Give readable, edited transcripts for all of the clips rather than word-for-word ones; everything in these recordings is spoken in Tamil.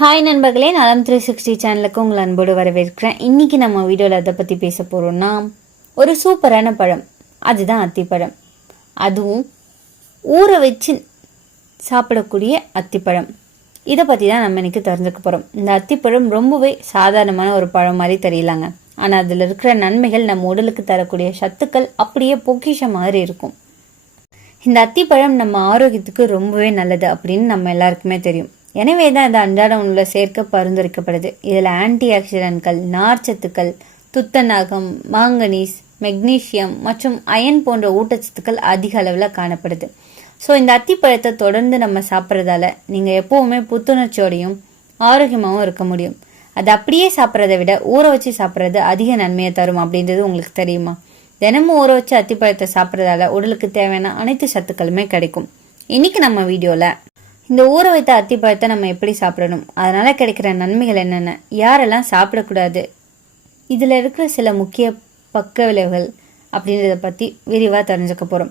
ஹாய் நண்பர்களே, நலம் 360 சேனலுக்கு உங்களை அன்போடு வரவேற்கிறேன். இன்னைக்கு நம்ம வீடியோவில் அதை பற்றி பேச போகிறோம்னா, ஒரு சூப்பரான பழம், அதுதான் அத்திப்பழம். அதுவும் ஊற வச்சு சாப்பிடக்கூடிய அத்திப்பழம். இதை பற்றி தான் நம்ம இன்னைக்கு தெரிஞ்சுக்க போகிறோம். இந்த அத்திப்பழம் ரொம்பவே சாதாரணமான ஒரு பழம் மாதிரி தெரியலாங்க. ஆனால் அதில் இருக்கிற நன்மைகள் நம்ம உடலுக்கு தரக்கூடிய சத்துக்கள் அப்படியே பொக்கிஷம் மாதிரி இருக்கும். இந்த அத்திப்பழம் நம்ம ஆரோக்கியத்துக்கு ரொம்பவே நல்லது அப்படின்னு நம்ம எல்லாருக்குமே தெரியும். எனவே தான் இந்த அன்றாட உணவில் சேர்க்க பரிந்துரைக்கப்படுது. இதில் ஆன்டி ஆக்சிடென்ட்கள், நார்ச்சத்துக்கள், துத்தநாகம், மாங்கனீஸ், மெக்னீசியம் மற்றும் அயன் போன்ற ஊட்டச்சத்துக்கள் அதிக அளவில் காணப்படுது. ஸோ இந்த அத்திப்பழத்தை தொடர்ந்து நம்ம சாப்பிட்றதால நீங்கள் எப்போவுமே புத்துணர்ச்சியோடையும் ஆரோக்கியமாகவும் இருக்க முடியும். அது அப்படியே சாப்பிட்றத விட ஊற வச்சு சாப்பிட்றது அதிக நன்மையை தரும் அப்படின்றது உங்களுக்கு தெரியுமா? தினமும் ஊற வச்சு அத்திப்பழத்தை சாப்பிட்றதால உடலுக்கு தேவையான அனைத்து சத்துக்களுமே கிடைக்கும். இன்னைக்கு நம்ம வீடியோவில் இந்த ஊற வைத்த அத்திப்பழத்தை நம்ம எப்படி சாப்பிடணும், அதனால கிடைக்கிற நன்மைகள் என்னென்ன, யாரெல்லாம் சாப்பிடக்கூடாது, இதில் இருக்கிற சில முக்கிய பக்க விளைவுகள் அப்படின்றத பற்றி விரிவாக தெரிஞ்சுக்க போகிறோம்.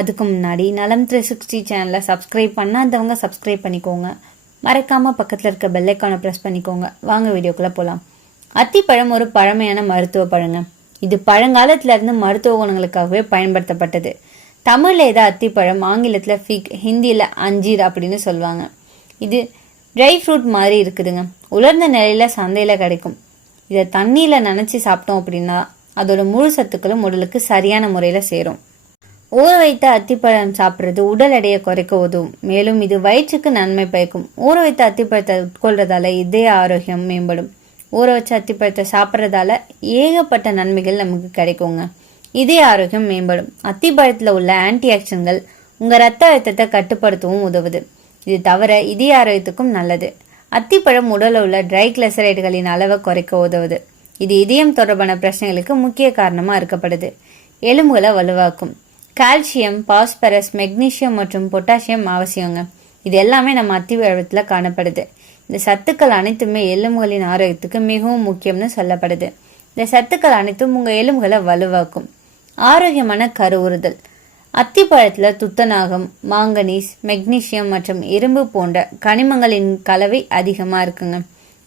அதுக்கு முன்னாடி நலம் 360 சேனலை சப்ஸ்கிரைப் பண்ணாதவங்க சப்ஸ்கிரைப் பண்ணிக்கோங்க. மறக்காமல் பக்கத்தில் இருக்க பெல்லைக்கானை ப்ரெஸ் பண்ணிக்கோங்க. வாங்க வீடியோக்குள்ளே போகலாம். அத்திப்பழம் ஒரு பழமையான மருத்துவ பழங்க. இது பழங்காலத்திலிருந்து மருத்துவ குணங்களுக்காகவே பயன்படுத்தப்பட்டது. தமிழில் இதை அத்திப்பழம், ஆங்கிலத்தில் ஃபிக், ஹிந்தியில் அஞ்சீர் அப்படின்னு சொல்லுவாங்க. இது ட்ரை ஃப்ரூட் மாதிரி இருக்குதுங்க. உலர்ந்த நிலையில் சந்தையில் கிடைக்கும். இதை தண்ணியில் நனைச்சி சாப்பிட்டோம் அப்படின்னா அதோட முழு சத்துக்களும் உடலுக்கு சரியான முறையில் சேரும். ஊற வைத்த அத்திப்பழம் சாப்பிட்றது உடல் எடையை குறைக்க உதவும். மேலும் இது வயிற்றுக்கு நன்மை பயக்கும். ஊற வைத்த அத்திப்பழத்தை உட்கொள்றதால இதய ஆரோக்கியம் மேம்படும். ஊற வச்ச அத்திப்பழத்தை சாப்பிட்றதால ஏகப்பட்ட நன்மைகள் நமக்கு கிடைக்குங்க. இதய ஆரோக்கியம் மேம்படும். அத்திப்பழத்தில் உள்ள ஆன்டி ஆக்சிடென்ட்கள் உங்கள் ரத்த அழுத்தத்தை கட்டுப்படுத்தவும் உதவுது. இது தவிர இதய ஆரோக்கியத்துக்கும் நல்லது. அத்திப்பழம் உடலில் உள்ள ட்ரைக்ளிசரைடுகளின் அளவை குறைக்க உதவுது. இது இதயம் தொடர்பான பிரச்சனைகளுக்கு முக்கிய காரணமாக இருக்கப்படுது. எலும்புகளை வலுவாக்கும். கால்சியம், பாஸ்பரஸ், மெக்னீசியம் மற்றும் பொட்டாசியம் அவசியங்க. இது எல்லாமே நம்ம அத்திப்பழத்தில் காணப்படுது. இந்த சத்துக்கள் அனைத்துமே எலும்புகளின் ஆரோக்கியத்துக்கு மிகவும் முக்கியம்னு சொல்லப்படுது. இந்த சத்துக்கள் அனைத்தும் உங்கள் எலும்புகளை வலுவாக்கும். ஆரோக்கியமான கருவுறுதல். அத்திப்பழத்தில் துத்தநாகம், மாங்கனீஸ், மெக்னீசியம் மற்றும் இரும்பு போன்ற கனிமங்களின் கலவை அதிகமாக இருக்குங்க.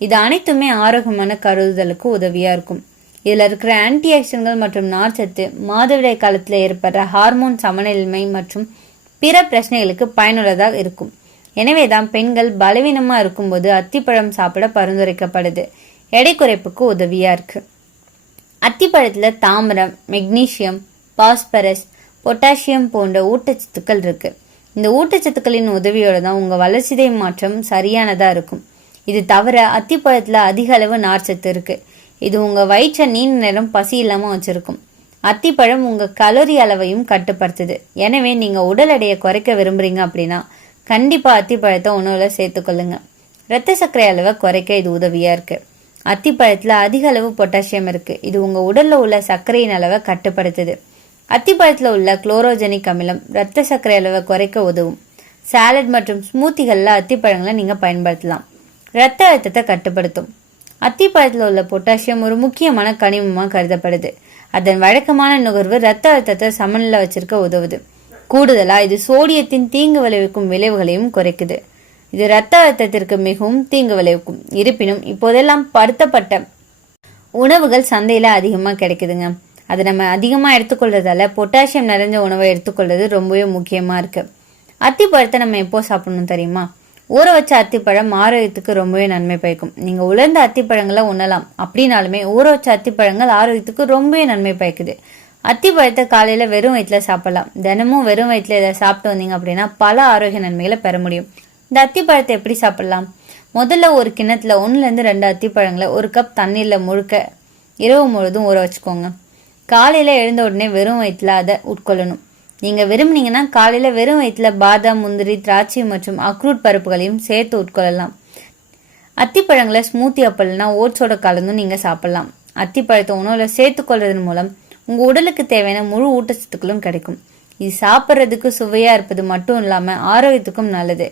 இது அனைத்துமே ஆரோக்கியமான கருவுறுதலுக்கு உதவியாக இருக்கும். இதில் இருக்கிற ஆன்டி ஆக்சிடென்ட்கள் மற்றும் நார்ச்சத்து மாதவிடாய் காலத்தில் ஏற்படுற ஹார்மோன் சமநிலைமை மற்றும் பிற பிரச்சனைகளுக்கு பயனுள்ளதாக இருக்கும். எனவே தான் பெண்கள் பலவீனமாக இருக்கும்போது அத்திப்பழம் சாப்பிட பரிந்துரைக்கப்படுது. எடை குறைப்புக்கு உதவியாக இருக்குது. அத்திப்பழத்தில் தாமிரம், மெக்னீசியம், பாஸ்பரஸ், பொட்டாசியம் போன்ற ஊட்டச்சத்துக்கள் இருக்குது. இந்த ஊட்டச்சத்துக்களின் உதவியோடு தான் உங்கள் வளர்ச்சிதை மாற்றம் சரியானதாக இருக்கும். இது தவிர அத்திப்பழத்தில் அதிக அளவு நார்ச்சத்து இருக்குது. இது உங்கள் வயிற்றை நீண்ட நேரம் பசி இல்லாமல் வச்சுருக்கும். அத்திப்பழம் உங்கள் கலோரி அளவையும் கட்டுப்படுத்துது. எனவே நீங்கள் உடல் எடையை குறைக்க விரும்புகிறீங்க அப்படின்னா கண்டிப்பாக அத்திப்பழத்தை உணவில் சேர்த்துக்கொள்ளுங்க. இரத்த சர்க்கரை அளவை குறைக்க இது உதவியாக இருக்குது. அத்திப்பழத்தில் அதிக அளவு பொட்டாசியம் இருக்குது. இது உங்கள் உடலில் உள்ள சர்க்கரையின் அளவை கட்டுப்படுத்துது. அத்திப்பழத்தில் உள்ள குளோரோஜெனிக் அமிலம் இரத்த சர்க்கரை அளவை குறைக்க உதவும். சாலட் மற்றும் ஸ்மூத்திகளில் அத்திப்பழங்களை நீங்கள் பயன்படுத்தலாம். இரத்த அழுத்தத்தை கட்டுப்படுத்தும். அத்திப்பழத்தில் உள்ள பொட்டாசியம் ஒரு முக்கியமான கனிமமாக கருதப்படுது. அதன் வழக்கமான நுகர்வு இரத்த அழுத்தத்தை சமநிலை வச்சிருக்க உதவுது. கூடுதலாக இது சோடியத்தின் தீங்கு விளைவிக்கும் விளைவுகளையும் குறைக்குது. இது இரத்த அழுத்தத்திற்கு மிகவும் தீங்கு விளைவிக்கும். இருப்பினும் இப்போதெல்லாம் படுத்தப்பட்ட உணவுகள் சந்தையில் அதிகமாக கிடைக்குதுங்க. அதை நம்ம அதிகமாக எடுத்துக்கொள்றதால பொட்டாசியம் நிறைஞ்ச உணவை எடுத்துக்கொள்றது ரொம்பவே முக்கியமாக இருக்குது. அத்திப்பழத்தை நம்ம எப்போ சாப்பிடணும் தெரியுமா? ஊற வச்ச அத்திப்பழம் ஆரோக்கியத்துக்கு ரொம்பவே நன்மை பயக்கும். நீங்கள் உலர்ந்த அத்திப்பழங்களை உண்ணலாம். அப்படின்னாலுமே ஊற வச்ச அத்திப்பழங்கள் ஆரோக்கியத்துக்கு ரொம்பவே நன்மை பயக்குது. அத்திப்பழத்தை காலையில் வெறும் வயிற்றில் சாப்பிடலாம். தினமும் வெறும் வயிற்றில் இதை சாப்பிட்டு வந்தீங்க அப்படின்னா பல ஆரோக்கிய நன்மைகளை பெற முடியும். இந்த அத்திப்பழத்தை எப்படி சாப்பிடலாம்? முதல்ல ஒரு கிண்ணத்துல 1-2 அத்திப்பழங்களை 1 கப் தண்ணீரில் முழுக்க இரவு முழுதும் ஊற வச்சுக்கோங்க. காலையில் எழுந்த உடனே வெறும் வயிற்றில் அதை உட்கொள்ளணும். நீங்கள் விரும்புனீங்கன்னா காலையில் வெறும் வயிற்றில் பாதாம், முந்திரி, திராட்சை மற்றும் அக்ரூட் பருப்புகளையும் சேர்த்து உட்கொள்ளலாம். அத்திப்பழங்களை ஸ்மூத்தி அப்பல்னா ஓட்ஸோட கலந்தும் நீங்கள் சாப்பிடலாம். அத்திப்பழத்தை உணவில் சேர்த்துக்கொள்றதன் மூலம் உங்கள் உடலுக்கு தேவையான முழு ஊட்டச்சத்துக்களும் கிடைக்கும். இது சாப்பிட்றதுக்கு சுவையாக இருப்பது மட்டும் இல்லாமல் ஆரோக்கியத்துக்கும் நல்லது.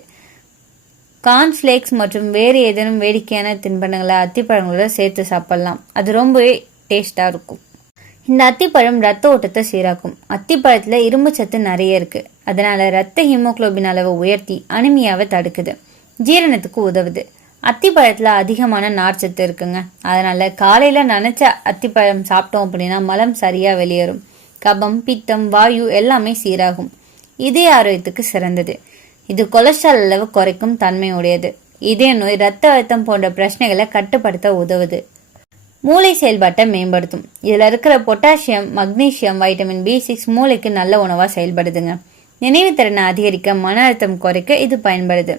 கார்ன்ஃப்ளேக்ஸ் மற்றும் வேறு ஏதேனும் வேடிக்கையான தின்பண்டங்களை அத்திப்பழங்களோட சேர்த்து சாப்பிடலாம். அது ரொம்பவே டேஸ்டாக இருக்கும். இந்த அத்திப்பழம் ரத்த ஓட்டத்தை சீராக்கும். அத்திப்பழத்தில் இரும்பு சத்து நிறைய இருக்குது. அதனால் ரத்த ஹீமோக்ளோபின் அளவை உயர்த்தி அனிமியாவை தடுக்குது. ஜீரணத்துக்கு உதவுது. அத்திப்பழத்தில் அதிகமான நார்ச்சத்து இருக்குங்க. அதனால காலையில் நனைச்ச அத்திப்பழம் சாப்பிட்டோம் அப்படின்னா மலம் சரியாக வெளியேறும். கபம், பித்தம், வாயு எல்லாமே சீராகும். இதய ஆரோக்கியத்துக்கு சிறந்தது. இது கொலஸ்ட்ரால் அளவு குறைக்கும் தன்மை உடையது. இதய நோய், இரத்த அழுத்தம் போன்ற பிரச்சனைகளை கட்டுப்படுத்த உதவுது. மூளை செயல்பாட்டை மேம்படுத்தும். இதில் இருக்கிற பொட்டாசியம், மக்னீசியம், வைட்டமின் B6 மூளைக்கு நல்ல உணவாக செயல்படுதுங்க. நினைவு திறனை அதிகரிக்க, மன அழுத்தம் குறைக்க இது பயன்படுது.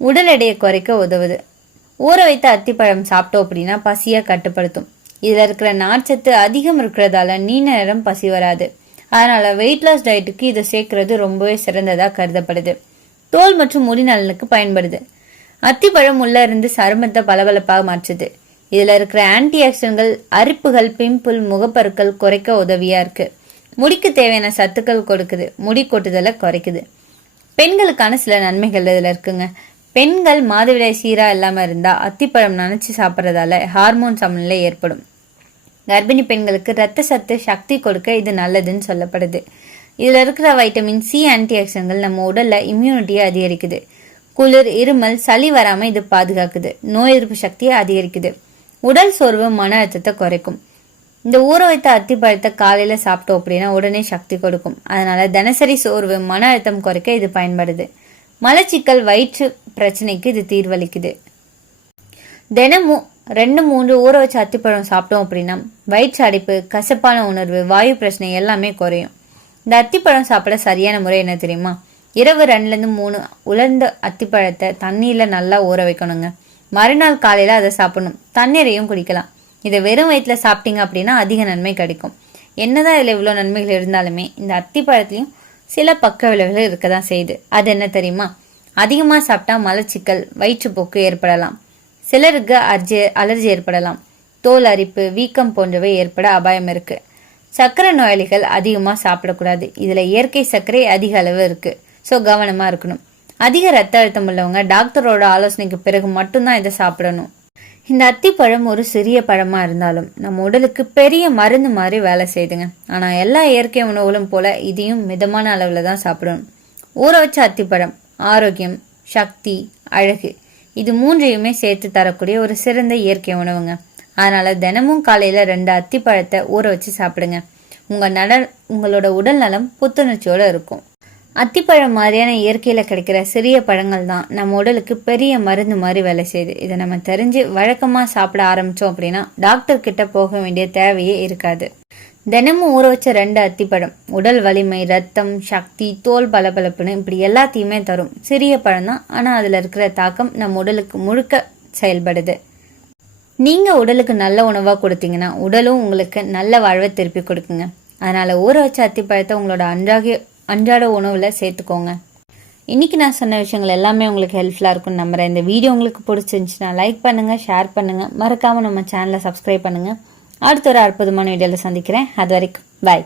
உடல் எடையை குறைக்க உதவுது. ஊற வைத்த அத்திப்பழம் சாப்பிட்டோம் அப்படின்னா பசியை கட்டுப்படுத்தும். இதில் இருக்கிற நார்ச்சத்து அதிகம் இருக்கிறதால நீண்ட நேரம் பசி வராது. அதனால வெயிட் லாஸ் டயட்டுக்கு இதை சேர்க்கறது ரொம்பவே சிறந்ததாக கருதப்படுது. தோல் மற்றும் முடி நலனுக்கு பயன்படுது. அத்திப்பழம் உள்ள இருந்து சருமத்தை பளபளப்பாக மாற்றுது. இதில் இருக்கிற ஆன்டி ஆக்சிடென்ட்கள் அரிப்புகள், பிம்பிள், முகப்பருக்கள் குறைக்க உதவியா இருக்கு. முடிக்கு தேவையான சத்துக்கள் கொடுக்குது. முடி கொட்டுதலை குறைக்குது. பெண்களுக்கான சில நன்மைகள் இதில் இருக்குங்க. பெண்கள் மாதவிடாய் சீரா இல்லாம இருந்தா அத்திப்பழம் நனைச்சு சாப்பிட்றதால ஹார்மோன் சமநிலை ஏற்படும். கர்ப்பிணி பெண்களுக்கு ரத்த சத்து சக்தி கொடுக்க இது நல்லதுன்னு சொல்லப்படுது. இதுல இருக்கிற வைட்டமின் C ஆன்டி ஆக்சிடென்ட்கள் நம்ம உடல்ல இம்யூனிட்டியை அதிகரிக்குது. குளிர், இருமல், சளி வராம இது பாதுகாக்குது. நோய் எதிர்ப்பு சக்தியை அதிகரிக்குது. உடல் சோர்வு, மன அழுத்தத்தை குறைக்கும். இந்த ஊற வைத்த அத்திப்பழத்தை காலையில சாப்பிட்டோம் அப்படின்னா உடனே சக்தி கொடுக்கும். அதனால தினசரி சோர்வு, மன அழுத்தம் குறைக்க இது பயன்படுது. மலச்சிக்கல், வயிற்று பிரச்சனைக்கு இது தீர்வளிக்குது. தினமும் 2-3 ஊற வச்ச அத்திப்பழம் சாப்பிட்டோம் அப்படின்னா வயிற்று அடைப்பு, கசப்பான உணர்வு, வாயு பிரச்சனை எல்லாமே குறையும். இந்த அத்திப்பழம் சாப்பிட சரியான முறை என்ன தெரியுமா? இரவு 2-3 உலர்ந்த அத்திப்பழத்தை தண்ணீர்ல நல்லா ஊற வைக்கணுங்க. மறுநாள் காலையில அதை சாப்பிடணும். தண்ணீரையும் குடிக்கலாம். இதை வெறும் வயிற்றுல சாப்பிட்டீங்க அப்படின்னா அதிக நன்மை கிடைக்கும். என்னதான் இதுல இவ்வளவு நன்மைகள் இருந்தாலுமே இந்த அத்திப்பழத்திலையும் சில பக்க விளைவுகள் இருக்கதான் செய்யுது. அது என்ன தெரியுமா? அதிகமா சாப்பிட்டா மலச்சிக்கல், வயிற்றுப்போக்கு ஏற்படலாம். சிலருக்கு அலர்ஜி ஏற்படலாம். தோல் அரிப்பு, வீக்கம் போன்றவை ஏற்பட அபாயம் இருக்கு. சர்க்கரை நோயாளிகள் அதிகமா சாப்பிடக்கூடாது. இதுல இயற்கை சர்க்கரை அதிக அளவு இருக்கு. ஸோ கவனமா இருக்கணும். அதிக ரத்த அழுத்தம் உள்ளவங்க டாக்டரோட ஆலோசனைக்கு பிறகு மட்டும்தான் இதை சாப்பிடணும். இந்த அத்திப்பழம் ஒரு சிறிய பழமா இருந்தாலும் நம்ம உடலுக்கு பெரிய மருந்து மாதிரி வேலை செய்யுதுங்க. ஆனா எல்லா இயற்கை உணவுகளும் போல இதையும் மிதமான அளவுல தான் சாப்பிடணும். ஊற வச்ச அத்திப்பழம் ஆரோக்கியம், சக்தி, அழகு இது மூன்றையுமே சேர்த்து தரக்கூடிய ஒரு சிறந்த இயற்கை உணவுங்க. அதனால தினமும் காலையில 2 அத்திப்பழத்தை ஊற வச்சு சாப்பிடுங்க. உங்களோட உடல் நலம் புத்துணர்ச்சியோட இருக்கும். அத்திப்பழம் மாதிரியான இயற்கையில கிடைக்கிற சிறிய பழங்கள் தான் நம்ம உடலுக்கு பெரிய மருந்து மாதிரி வேலை செய்யுது. இதை நம்ம தெரிஞ்சு வழக்கமா சாப்பிட ஆரம்பிச்சோம் அப்படின்னா டாக்டர் கிட்ட போக வேண்டிய தேவையே இருக்காது. தினமும் ஊற வச்ச 2 அத்திப்பழம் உடல் வலிமை, ரத்தம், சக்தி, தோல் பளபளப்புன்னு இப்படி எல்லாத்தையுமே தரும். சிறிய பழம் தான், ஆனா அதுல இருக்கிற தாக்கம் நம்ம உடலுக்கு முழுக்க செயல்படுது. நீங்க உடலுக்கு நல்ல உணவா கொடுத்தீங்கன்னா உடலும் உங்களுக்கு நல்ல வாழ்வை திருப்பி கொடுக்குங்க. அதனால ஊற வச்ச அத்திப்பழத்தை உங்களோட அன்றாட உணவுல சேர்த்துக்கோங்க. இன்னைக்கு நான் சொன்ன விஷயங்கள் எல்லாமே உங்களுக்கு ஹெல்ப்ஃபுல்லா இருக்கும்னு நம்புறேன். இந்த வீடியோ உங்களுக்கு பிடிச்சிருந்துச்சுன்னா லைக் பண்ணுங்க, ஷேர் பண்ணுங்க, மறக்காம நம்ம சேனலை சப்ஸ்கிரைப் பண்ணுங்க. அடுத்த ஒரு அற்புதமான வீடியோல சந்திக்கிறேன். அது வரைக்கும் பாய்.